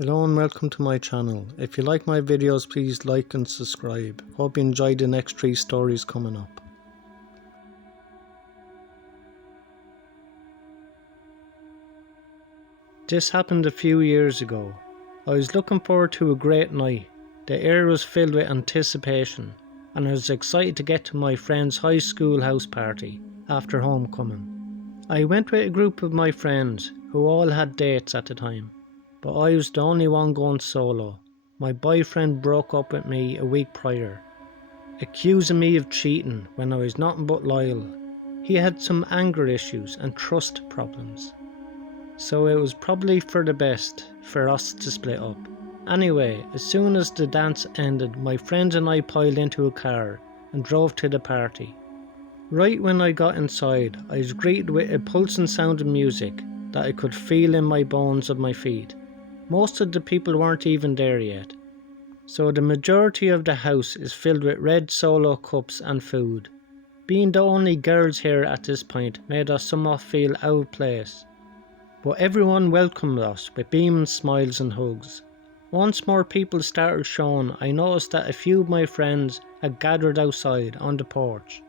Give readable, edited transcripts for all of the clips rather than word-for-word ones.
Hello and welcome to my channel. If you like my videos, please like and subscribe. Hope you enjoyed the next 3 stories coming up. This happened a few years ago. I was looking forward to a great night. The air was filled with anticipation and I was excited to get to my friend's high school house party after homecoming. I went with a group of my friends who all had dates at the time, but I was the only one going solo. My boyfriend broke up with me a week prior, accusing me of cheating when I was nothing but loyal. He had some anger issues and trust problems, so it was probably for the best for us to split up. Anyway, as soon as the dance ended, my friends and I piled into a car and drove to the party. Right when I got inside, I was greeted with a pulsing sound of music that I could feel in my bones of my feet. Most of the people weren't even there yet, so the majority of the house is filled with red Solo cups and food. Being the only girls here at this point made us somewhat feel out of place, but everyone welcomed us with beaming smiles and hugs. Once more people started showing, I noticed that a few of my friends had gathered outside on the porch,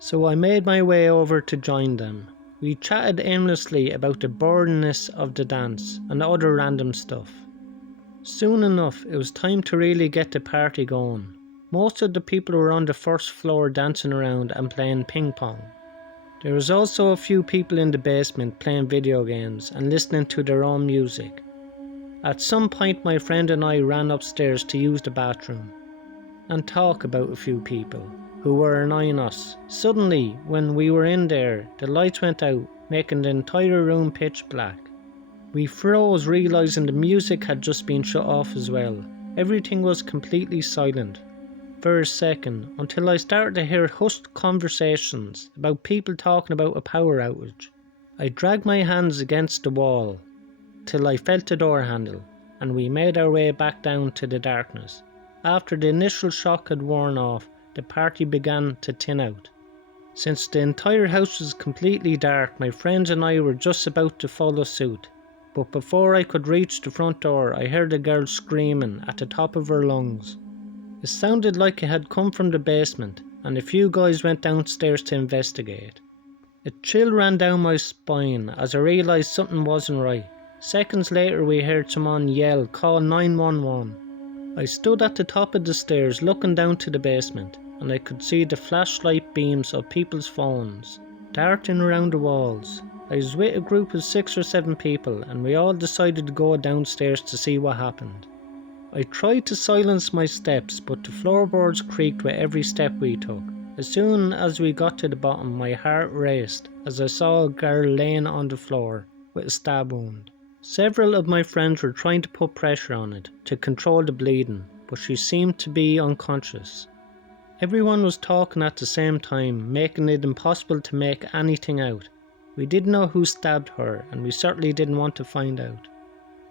so I made my way over to join them. We chatted aimlessly about the boringness of the dance and other random stuff. Soon enough, it was time to really get the party going. Most of the people were on the first floor dancing around and playing ping pong. There was also a few people in the basement playing video games and listening to their own music. At some point my friend and I ran upstairs to use the bathroom and talk about a few people who were annoying us. Suddenly, when we were in there, the lights went out, making the entire room pitch black. We froze, realising the music had just been shut off as well. Everything was completely silent for a second, until I started to hear hushed conversations about people talking about a power outage. I dragged my hands against the wall till I felt the door handle, and we made our way back down to the darkness. After the initial shock had worn off, the party began to thin out. Since the entire house was completely dark, my friends and I were just about to follow suit. But before I could reach the front door, I heard a girl screaming at the top of her lungs. It sounded like it had come from the basement, and a few guys went downstairs to investigate. A chill ran down my spine as I realised something wasn't right. Seconds later we heard someone yell, "Call 911. I stood at the top of the stairs looking down to the basement, and I could see the flashlight beams of people's phones darting around the walls. I was with a group of 6 or 7 people, and we all decided to go downstairs to see what happened. I tried to silence my steps, but the floorboards creaked with every step we took. As soon as we got to the bottom, my heart raced as I saw a girl laying on the floor with a stab wound. Several of my friends were trying to put pressure on it to control the bleeding, but she seemed to be unconscious. Everyone was talking at the same time, making it impossible to make anything out. We didn't know who stabbed her, and we certainly didn't want to find out.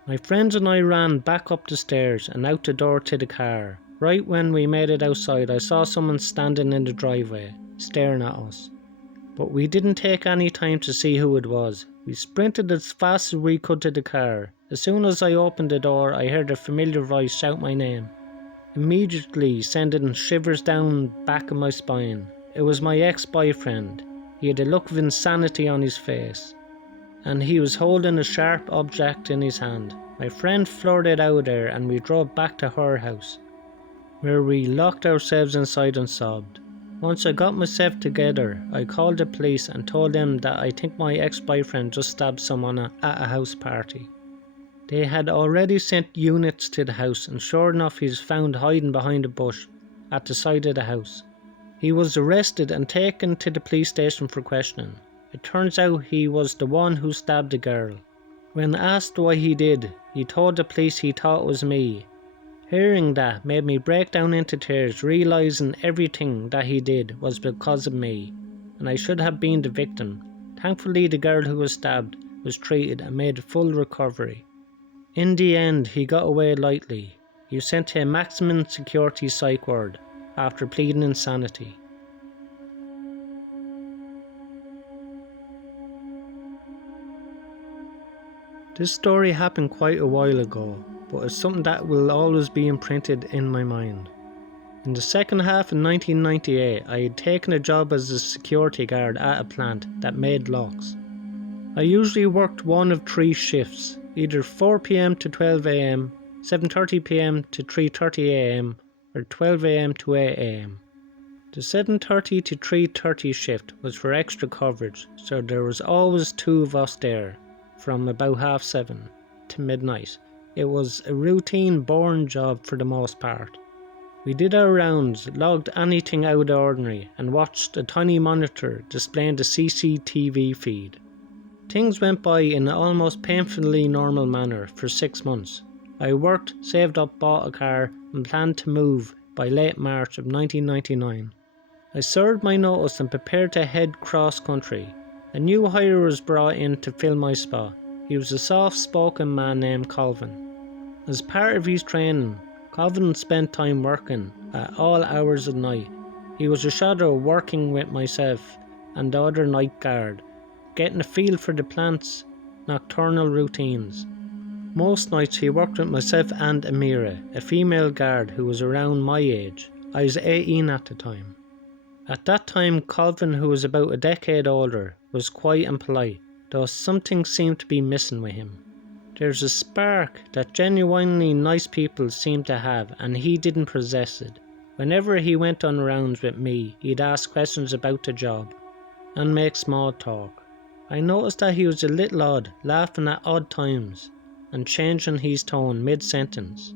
My friends and I ran back up the stairs and out the door to the car. Right when we made it outside, I saw someone standing in the driveway, staring at us. But we didn't take any time to see who it was. We sprinted as fast as we could to the car. As soon as I opened the door, I heard a familiar voice shout my name, immediately sending shivers down the back of my spine. It was my ex-boyfriend. He had a look of insanity on his face, and he was holding a sharp object in his hand. My friend flirted out of there and we drove back to her house, where we locked ourselves inside and sobbed. Once I got myself together, I called the police and told them that I think my ex-boyfriend just stabbed someone at a house party. They had already sent units to the house, and sure enough he was found hiding behind a bush at the side of the house. He was arrested and taken to the police station for questioning. It turns out he was the one who stabbed the girl. When asked why he did, he told the police he thought it was me. Hearing that made me break down into tears, realising everything that he did was because of me, and I should have been the victim. Thankfully the girl who was stabbed was treated and made a full recovery. In the end he got away lightly. He was sent to a maximum security psych ward after pleading insanity. This story happened quite a while ago, but it's something that will always be imprinted in my mind. In the second half of 1998, I had taken a job as a security guard at a plant that made locks. I usually worked one of 3 shifts, either 4 p.m. to 12 a.m, 7:30 p.m. to 3:30 a.m, or 12 a.m. to 8 a.m. The 7:30 to 3:30 shift was for extra coverage, so there was always 2 of us there, from about 7:30 to midnight. It was a routine, boring job for the most part. We did our rounds, logged anything out of the ordinary, and watched a tiny monitor displaying the CCTV feed. Things went by in an almost painfully normal manner for 6 months. I worked, saved up, bought a car, and planned to move by late March of 1999. I served my notice and prepared to head cross-country. A new hire was brought in to fill my spot. He was a soft-spoken man named Colvin. As part of his training, Colvin spent time working at all hours of the night. He was a shadow working with myself and the other night guard, getting a feel for the plant's nocturnal routines. Most nights he worked with myself and Amira, a female guard who was around my age. I was 18 at the time. At that time, Colvin, who was about a decade older, was quiet and polite, though something seemed to be missing with him. There's a spark that genuinely nice people seem to have, and he didn't possess it. Whenever he went on rounds with me, he'd ask questions about the job and make small talk. I noticed that he was a little odd, laughing at odd times and changing his tone mid-sentence.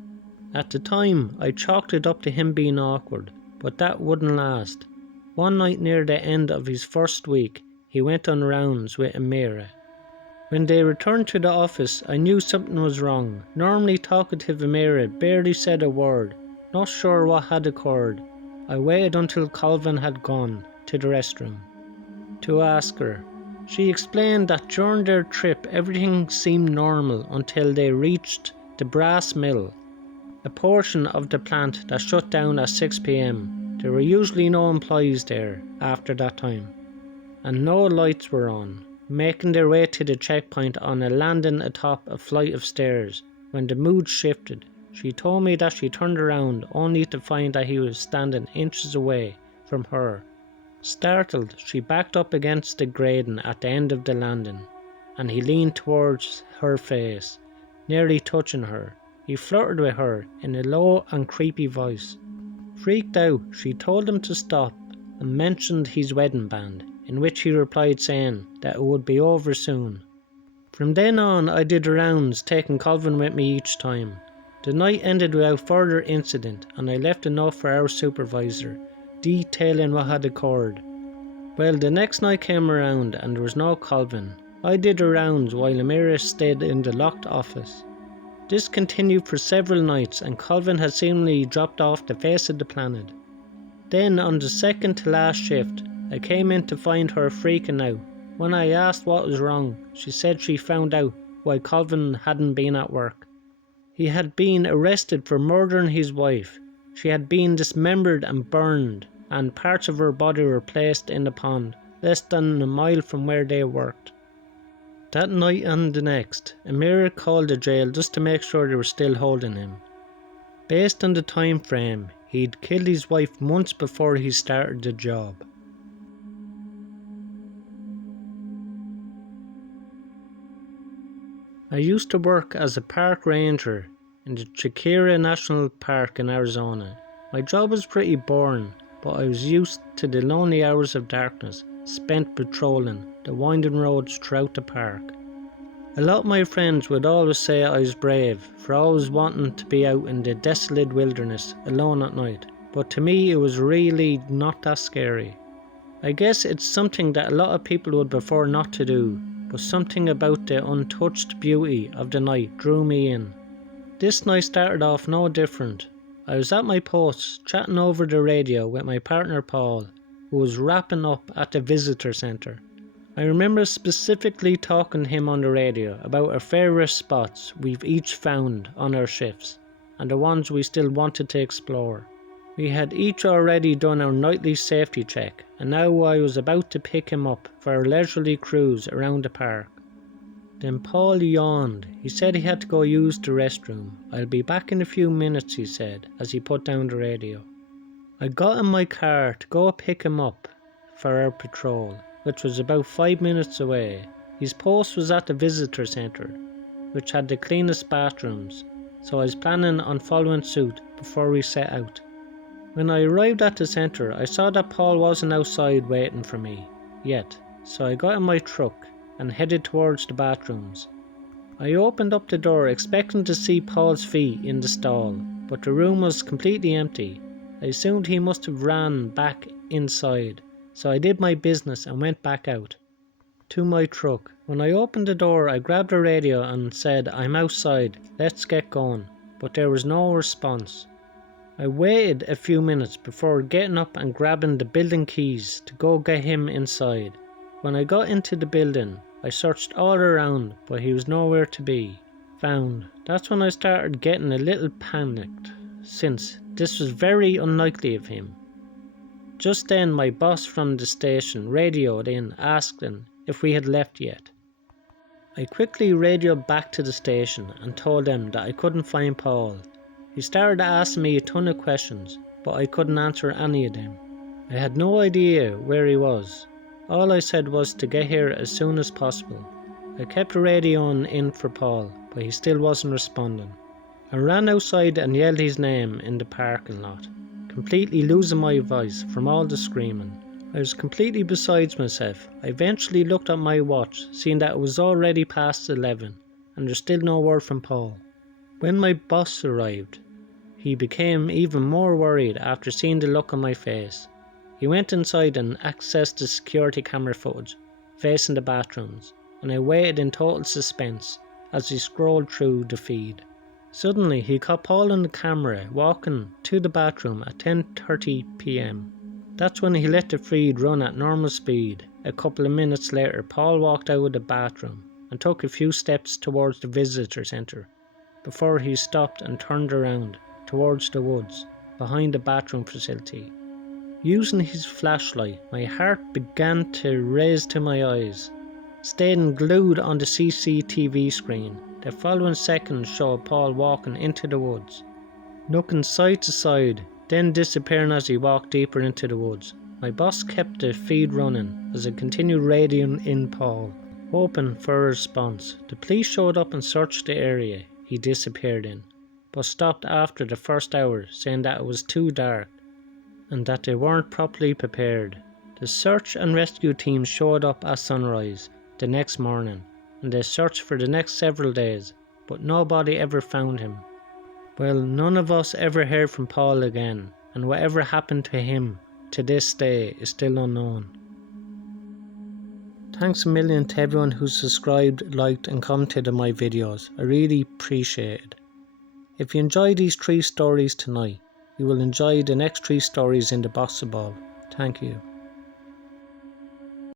At the time, I chalked it up to him being awkward, but that wouldn't last. One night near the end of his first week, he went on rounds with Amira. When they returned to the office, I knew something was wrong. Normally talkative Amira barely said a word, not sure what had occurred. I waited until Colvin had gone to the restroom to ask her. She explained that during their trip everything seemed normal until they reached the brass mill, a portion of the plant that shut down at 6 p.m. There were usually no employees there after that time, and no lights were on. Making their way to the checkpoint on a landing atop a flight of stairs, when the mood shifted, she told me that she turned around only to find that he was standing inches away from her. Startled, she backed up against the grating at the end of the landing, and he leaned towards her face, nearly touching her. He flirted with her in a low and creepy voice. Freaked out, she told him to stop and mentioned his wedding band, in which he replied saying that it would be over soon. From then on, I did the rounds, taking Colvin with me each time. The night ended without further incident, and I left a note for our supervisor, detailing what had occurred. Well, the next night came around and there was no Colvin. I did the rounds while Amira stayed in the locked office. This continued for several nights, and Colvin had seemingly dropped off the face of the planet. Then, on the second to last shift, I came in to find her freaking out. When I asked what was wrong, she said she found out why Colvin hadn't been at work. He had been arrested for murdering his wife. She had been dismembered and burned, and parts of her body were placed in the pond, less than a mile from where they worked. That night and the next, Amira called the jail just to make sure they were still holding him. Based on the time frame, he'd killed his wife months before he started the job. I used to work as a park ranger in the Chiquira National Park in Arizona. My job was pretty boring, but I was used to the lonely hours of darkness spent patrolling the winding roads throughout the park. A lot of my friends would always say I was brave for always wanting to be out in the desolate wilderness alone at night, but to me it was really not that scary. I guess it's something that a lot of people would prefer not to do, but something about the untouched beauty of the night drew me in. This night started off no different. I was at my post, chatting over the radio with my partner Paul, who was wrapping up at the visitor centre. I remember specifically talking to him on the radio about our favourite spots we've each found on our shifts, and the ones we still wanted to explore. We had each already done our nightly safety check, and now I was about to pick him up for our leisurely cruise around the park. Then Paul yawned. He said he had to go use the restroom. "I'll be back in a few minutes," he said as he put down the radio. I got in my car to go pick him up for our patrol, which was about 5 minutes away. His post was at the visitor centre, which had the cleanest bathrooms, so I was planning on following suit before we set out. When I arrived at the centre, I saw that Paul wasn't outside waiting for me yet, so I got in my truck and headed towards the bathrooms. I opened up the door expecting to see Paul's feet in the stall, but the room was completely empty. I assumed he must have ran back inside, so I did my business and went back out to my truck. When I opened the door, I grabbed the radio and said, "I'm outside, let's get going," but there was no response. I waited a few minutes before getting up and grabbing the building keys to go get him inside. When I got into the building, I searched all around, but he was nowhere to be found. That's when I started getting a little panicked, since this was very unlikely of him. Just then my boss from the station radioed in asking if we had left yet. I quickly radioed back to the station and told them that I couldn't find Paul. He started asking me a ton of questions, but I couldn't answer any of them. I had no idea where he was. All I said was to get here as soon as possible. I kept the radio on in for Paul, but he still wasn't responding. I ran outside and yelled his name in the parking lot, completely losing my voice from all the screaming. I was completely beside myself. I eventually looked at my watch, seeing that it was already past 11, and there's still no word from Paul. When my boss arrived, he became even more worried after seeing the look on my face. He went inside and accessed the security camera footage facing the bathrooms, and I waited in total suspense as he scrolled through the feed. Suddenly he caught Paul on the camera walking to the bathroom at 10:30 p.m. That's when he let the feed run at normal speed. A couple of minutes later, Paul walked out of the bathroom and took a few steps towards the visitor centre before he stopped and turned around towards the woods behind the bathroom facility. Using his flashlight, my heart began to race to my eyes. Staying glued on the CCTV screen, the following seconds showed Paul walking into the woods, looking side to side, then disappearing as he walked deeper into the woods. My boss kept the feed running as I continued radioing in Paul, hoping for a response. The police showed up and searched the area he disappeared in, but stopped after the first hour, saying that it was too dark and that they weren't properly prepared. The search and rescue team showed up at sunrise the next morning, and they searched for the next several days, but nobody ever found him. Well, none of us ever heard from Paul again, and whatever happened to him to this day is still unknown. Thanks a million to everyone who subscribed, liked and commented on my videos. I really appreciate it. If you enjoyed these 3 stories tonight, you will enjoy the next 3 stories in the box above. Thank you.